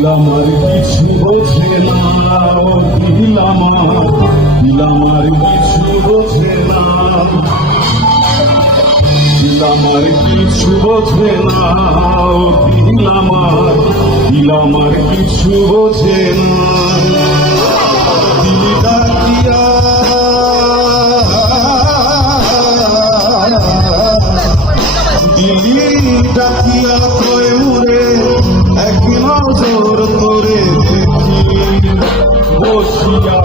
দিলামার কিছু বোঝে না, ও দিলামার কিছু বোঝে না, দিলামার কিছু বোঝে না, ও দিলামার কিছু বোঝে না। দিলি ডাকিয়া কয় মুরে এক নজর করে দেখি বসিয়া